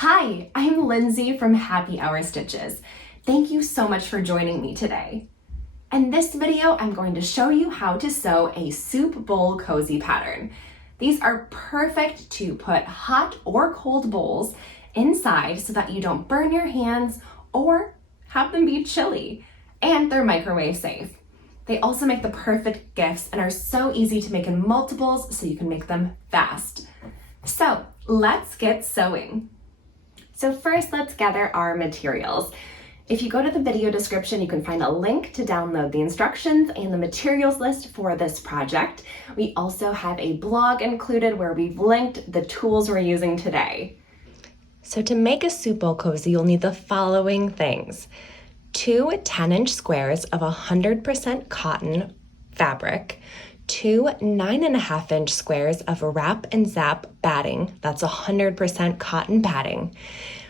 Hi, I'm Lindsay from Happy Hour Stitches. Thank you so much for joining me today. In this video, I'm going to show you how to sew a soup bowl cozy pattern. These are perfect to put hot or cold bowls inside so that you don't burn your hands or have them be chilly, and they're microwave safe. They also make the perfect gifts and are so easy to make in multiples so you can make them fast. So let's get sewing. So first, let's gather our materials. If you go to the video description, you can find a link to download the instructions and the materials list for this project. We also have a blog included where we've linked the tools we're using today. So to make a soup bowl cozy, you'll need the following things: 2 10-inch squares of 100% cotton fabric, 2 9.5-inch squares of wrap and zap batting, that's 100% cotton batting.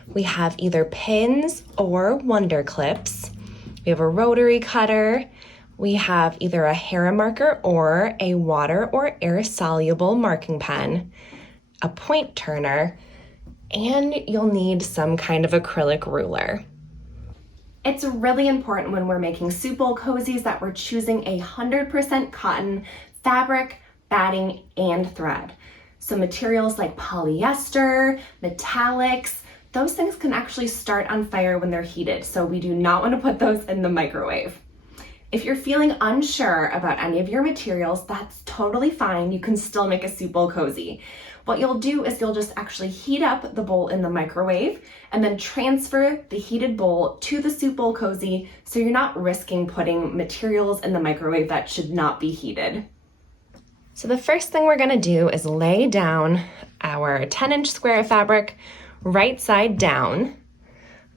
We have either pins or wonder clips. We have a rotary cutter. We have either a hair marker or a water or air soluble marking pen, a point turner, and you'll need some kind of acrylic ruler. It's really important when we're making soup bowl cozies that we're choosing 100% cotton fabric, batting, and thread. So materials like polyester, metallics, those things can actually start on fire when they're heated, so we do not want to put those in the microwave. If you're feeling unsure about any of your materials, that's totally fine. You can still make a soup bowl cozy. What you'll do is you'll just actually heat up the bowl in the microwave and then transfer the heated bowl to the soup bowl cozy so you're not risking putting materials in the microwave that should not be heated. So the first thing we're gonna do is lay down our 10-inch square of fabric right side down.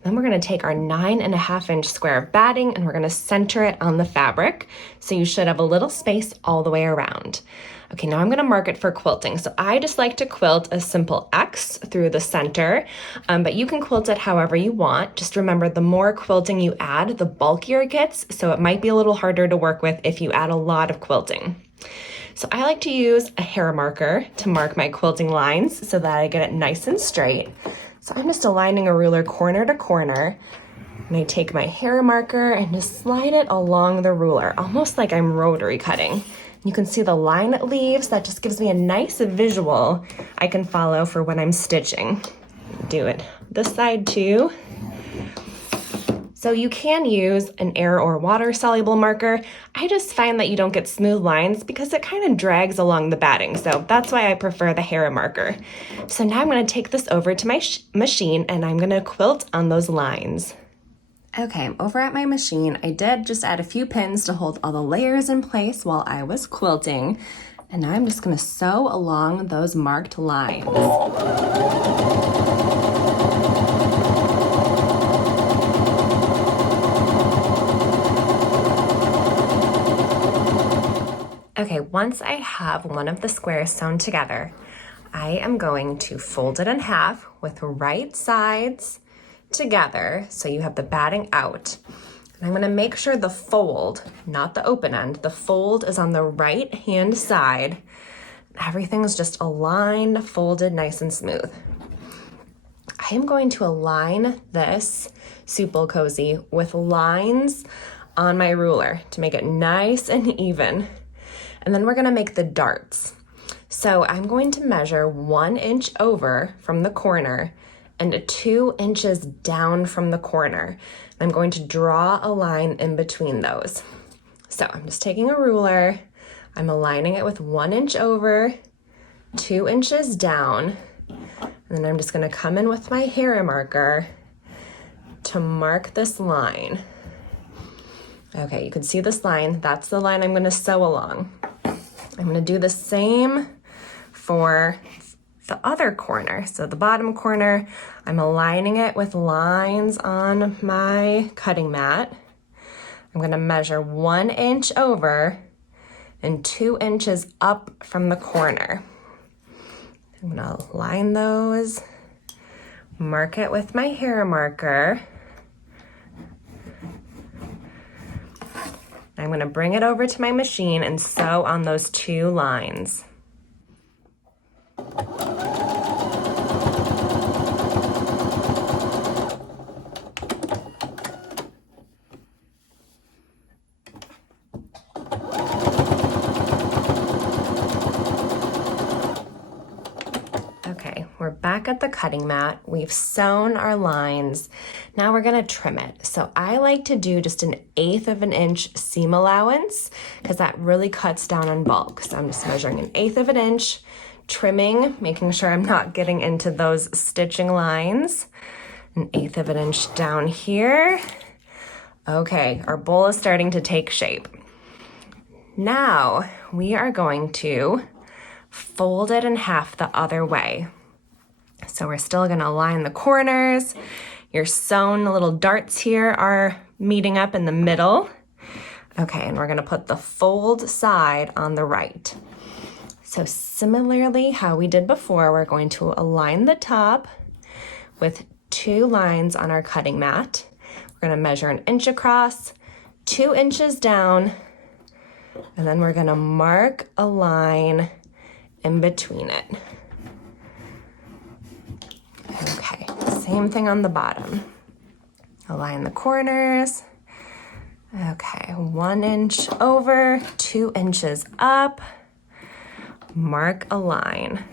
Then we're gonna take our 9.5-inch square of batting and we're gonna center it on the fabric. So you should have a little space all the way around. Okay, now I'm gonna mark it for quilting. So I just like to quilt a simple X through the center, but you can quilt it however you want. Just remember, the more quilting you add, the bulkier it gets, so it might be a little harder to work with if you add a lot of quilting. So I like to use a hair marker to mark my quilting lines so that I get it nice and straight. So I'm just aligning a ruler corner to corner, and I take my hair marker and just slide it along the ruler, almost like I'm rotary cutting. You can see the line it leaves. That just gives me a nice visual I can follow for when I'm stitching. Do it this side too. So you can use an air or water soluble marker. I just find that you don't get smooth lines because it kind of drags along the batting. So that's why I prefer the hair marker. So now I'm gonna take this over to my machine and I'm gonna quilt on those lines. Okay, I'm over at my machine. I did just add a few pins to hold all the layers in place while I was quilting. And now I'm just gonna sew along those marked lines. Okay, once I have one of the squares sewn together, I am going to fold it in half with right sides together so you have the batting out. And I'm gonna make sure the fold, not the open end, the fold is on the right hand side. Everything's just aligned, folded, nice and smooth. I am going to align this soup bowl cozy with lines on my ruler to make it nice and even. And then we're gonna make the darts. So I'm going to measure 1 inch over from the corner and 2 inches down from the corner. I'm going to draw a line in between those. So I'm just taking a ruler, I'm aligning it with 1 inch over, 2 inches down, and then I'm just gonna come in with my hair marker to mark this line. Okay, you can see this line, that's the line I'm gonna sew along. I'm gonna do the same for the other corner. So the bottom corner, I'm aligning it with lines on my cutting mat. I'm gonna measure 1 inch over and 2 inches up from the corner. I'm gonna line those, mark it with my hair marker. I'm gonna bring it over to my machine and sew on those 2 lines. back at the cutting mat. We've sewn our lines. Now we're gonna trim it. So I like to do just 1/8 of an inch seam allowance because that really cuts down on bulk. So I'm just measuring 1/8 of an inch, trimming, making sure I'm not getting into those stitching lines. 1/8 of an inch down here. Okay, our bowl is starting to take shape. Now we are going to fold it in half the other way. So we're still gonna line the corners. Your sewn little darts here are meeting up in the middle. Okay, and we're gonna put the fold side on the right. So similarly how we did before, we're going to align the top with 2 lines on our cutting mat. We're gonna measure 1 inch across, 2 inches down, and then we're gonna mark a line in between it. Okay, same thing on the bottom. Align the corners. Okay, 1 inch over, 2 inches up. Mark a line.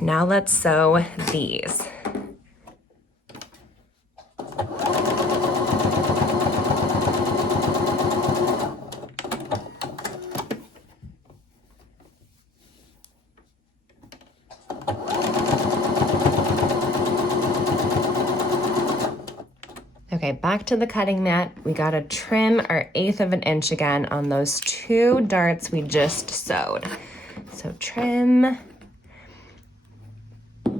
Now let's sew these. Okay, back to the cutting mat. We gotta trim our 1/8 of an inch again on those 2 darts we just sewed. So trim,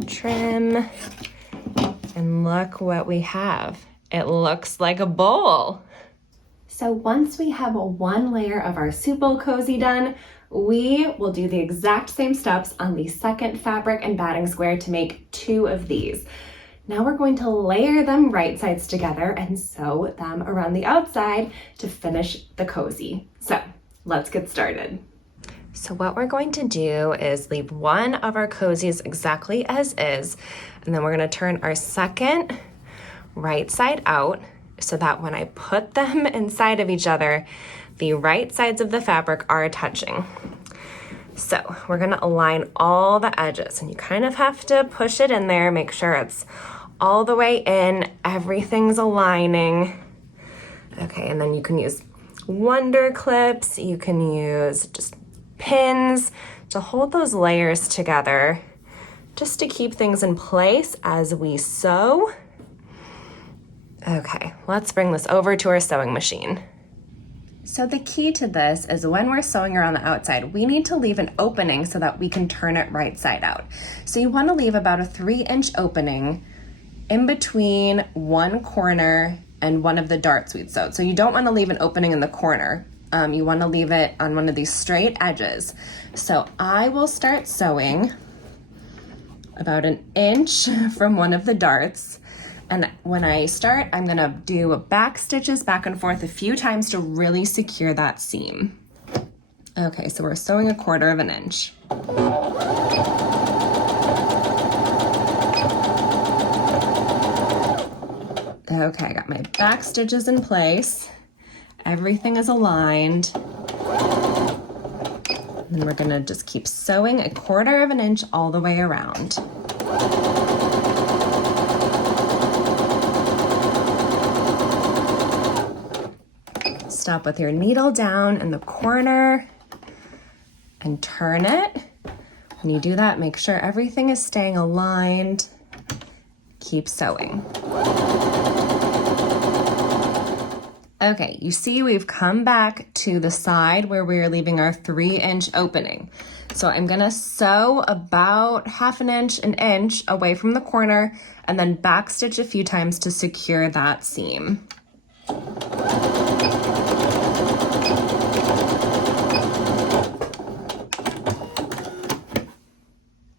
trim, and look what we have. It looks like a bowl. So once we have 1 layer of our soup bowl cozy done, we will do the exact same steps on the second fabric and batting square to make 2 of these. Now we're going to layer them right sides together and sew them around the outside to finish the cozy. So let's get started. So what we're going to do is leave 1 of our cozies exactly as is, and then we're gonna turn our second right side out so that when I put them inside of each other, the right sides of the fabric are touching. So we're gonna align all the edges, and you kind of have to push it in there, make sure it's all the way in, everything's aligning. Okay, and then you can use wonder clips, you can use just pins to hold those layers together, just to keep things in place as we sew. Okay, let's bring this over to our sewing machine. So the key to this is when we're sewing around the outside, we need to leave an opening so that we can turn it right side out. So you wanna leave about a 3-inch opening in between 1 corner and one of the darts we'd sewed. So you don't wanna leave an opening in the corner. You wanna leave it on one of these straight edges. So I will start sewing about 1 inch from one of the darts. And when I start, I'm gonna do back stitches back and forth a few times to really secure that seam. Okay, so we're sewing 1/4 of an inch. Okay, I got my back stitches in place. Everything is aligned. And we're gonna just keep sewing 1/4 of an inch all the way around. Stop with your needle down in the corner and turn it. When you do that, make sure everything is staying aligned. Keep sewing. Okay, you see we've come back to the side where we are leaving our 3-inch opening. So I'm gonna sew about 1/2 inch away from the corner and then back stitch a few times to secure that seam.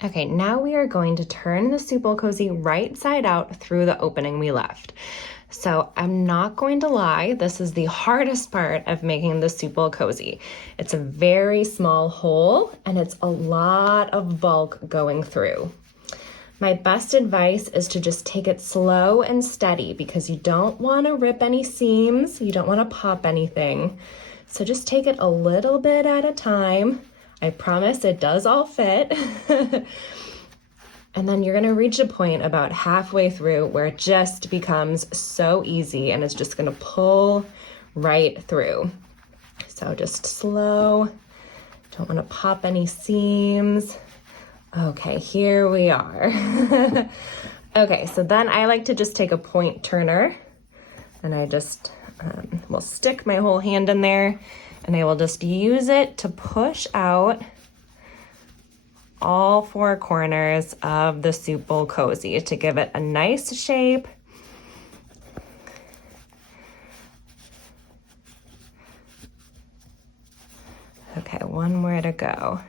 Okay, now we are going to turn the soup bowl cozy right side out through the opening we left. So I'm not going to lie, this is the hardest part of making the soup bowl cozy. It's a very small hole and it's a lot of bulk going through. My best advice is to just take it slow and steady because you don't want to rip any seams, you don't want to pop anything. So just take it a little bit at a time. I promise it does all fit. And then you're gonna reach a point about halfway through where it just becomes so easy and it's just gonna pull right through. So just slow, don't wanna pop any seams. Okay, here we are. Okay, so then I like to just take a point turner and I just will stick my whole hand in there and I will just use it to push out all four corners of the soup bowl cozy to give it a nice shape. Okay, one more to go.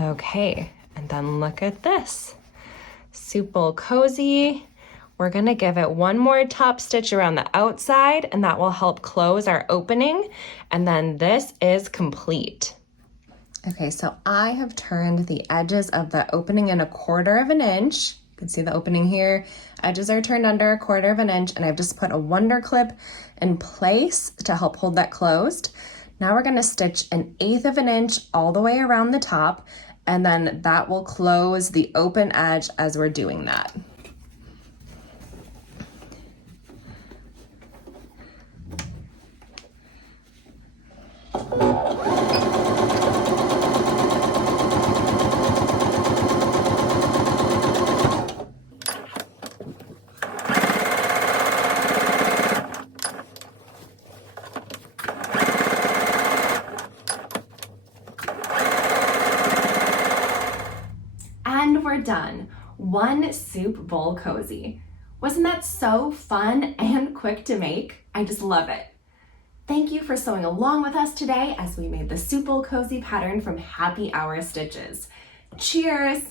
Okay, and then look at this. Soup bowl cozy. We're gonna give it one more top stitch around the outside and that will help close our opening. And then this is complete. Okay, so I have turned the edges of the opening in 1/4 of an inch. You can see the opening here. Edges are turned under 1/4 of an inch and I've just put a wonder clip in place to help hold that closed. Now we're gonna stitch 1/8 of an inch all the way around the top and then that will close the open edge as we're doing that. And we're done. One soup bowl cozy. Wasn't that so fun and quick to make? I just love it. Thank you for sewing along with us today as we made the soup bowl cozy pattern from Happy Hour Stitches. Cheers!